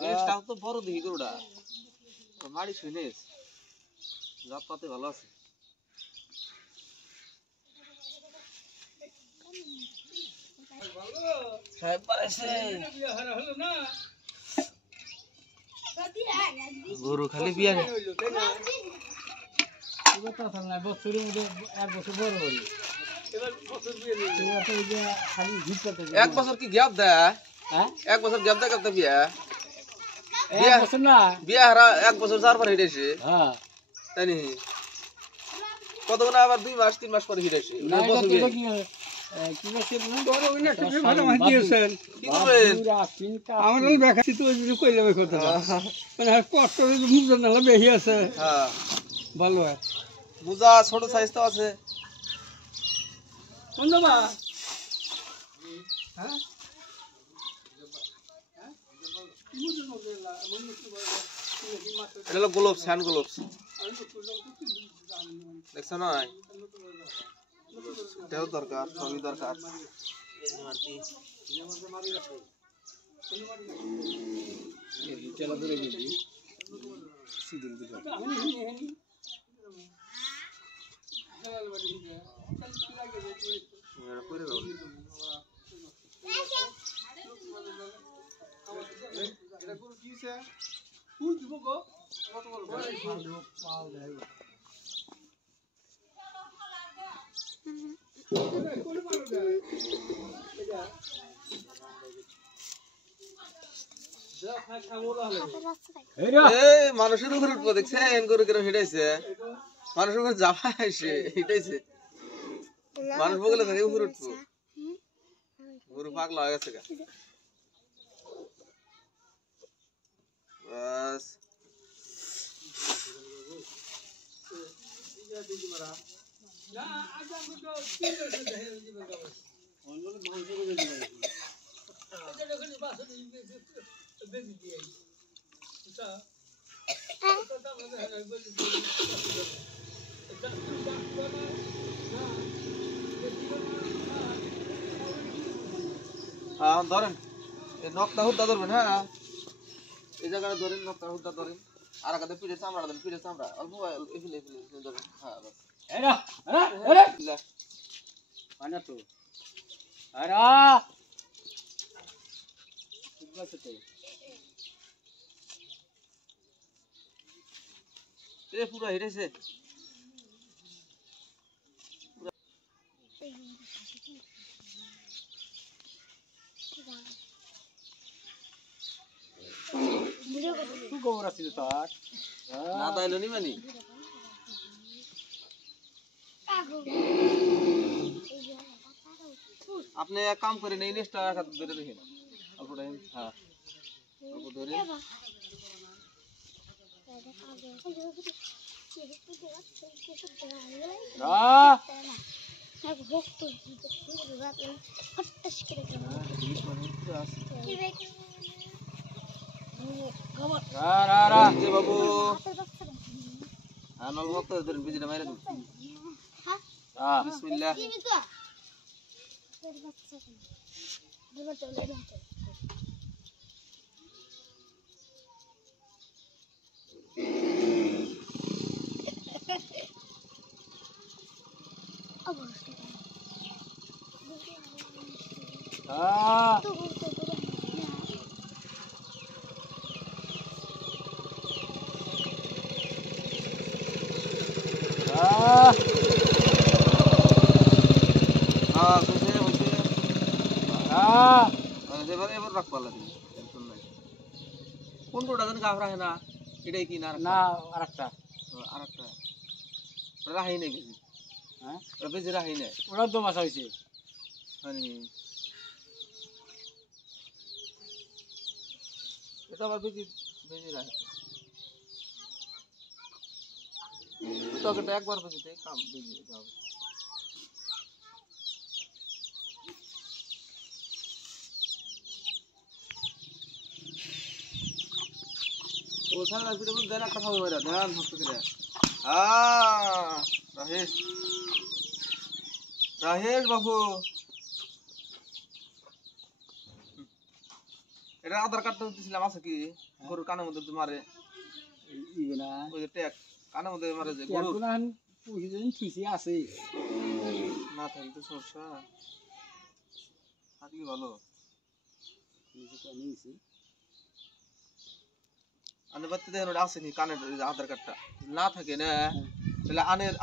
জিনিসটা তো বড় দেখি গরুটা মাড়ি শুনে জাত পাতে ভালো আছে সাহেব পাইছে গরু খালি বিয়া বছরের মধ্যে 1 বছর বড় হলো এক বছর কি গ্যাপ দেয় হ্যাঁ 1 বছর গ্যাপ দেয় কত বিয়া এক বছর না বিয়া হারা 1 বছর 4 বার হিটেছে হ্যাঁ তাই নি কত না আবার 2 মাস 3 মাস পরে হিটেছে বছর বিয়া কি বলছেন না বড় হইনা তুমি ভালো মাই দিয়েছেন কি করবেন আমরা দেখাচ্ছি তো ওই কইলাম কথা মানে কষ্ট মুজা না বেশি আছে হ্যাঁ ভালো হয় মুজা ছোট সাইজ তো আছে কোন যাবা হ্যাঁ এটা গ্লোভস হ্যান্ড গ্লোভস দেখছ না এটাও দরকার সবই দরকার মানুষের উপর উঠবো দেখছেন গরু কেন হিটাইছে মানুষের উপর যাওয়া আসে হিটাইছে মানুষ বগলে থাকে উপর উঠবো গরু পাগলা হয়ে গেছে বাস ধরেন নকটা হুদ্দা ধরবেন হ্যাঁ এই জায়গাটা ধরেন নকটা হুদ্দা ধরেন আর আগাতে পিঠে চামড়া দেন পিঠে চামড়া অল্প এফিলে এফিলে ধরেন হ্যাঁ বাস এরা এরা এরা পানা তো আরা ঠিক আছে তো এ পুরো হেরেছে तू गोबर আছিল তার না তাইলো নি মানি আপনি এক কাম করেন এই নেক্সটটা হাত ধরে দেখেন অল্প টাইম হ্যাঁ অল্প ধরে বাবু আমার ভক্ত বিজিটা মাইরা দিন বিসমিল্লাহ কোন কোটা জানি গাফরা হয় না এটাই কি না না আরেকটা রাহি নাই বেশি হ্যাঁ বেশি রাহি নাই ওরা তো মাছ হইছে মানে এটা আবার বেশি বেশি রাহি তো এটা একবার বেশিতে কাম বেশি যাবে ও সারা ভিডিও বল দেনা কথা হবে মেরা ধ্যান ভক্ত করে রাহেশ রাহেশ বাবু এটা আধার কার্ডটা দিছিলাম আছে কি গরুর কানের মধ্যে তো মারে না ওই যে ট্যাগ কানের মধ্যে মারে যে গরুর থুইছি আছে না থাকলে তো সমস্যা থাকলে ভালো আনে বাড়তে দেখেন ওটা আসেনি কানের আধার কার্ডটা না থাকে না তাহলে আনের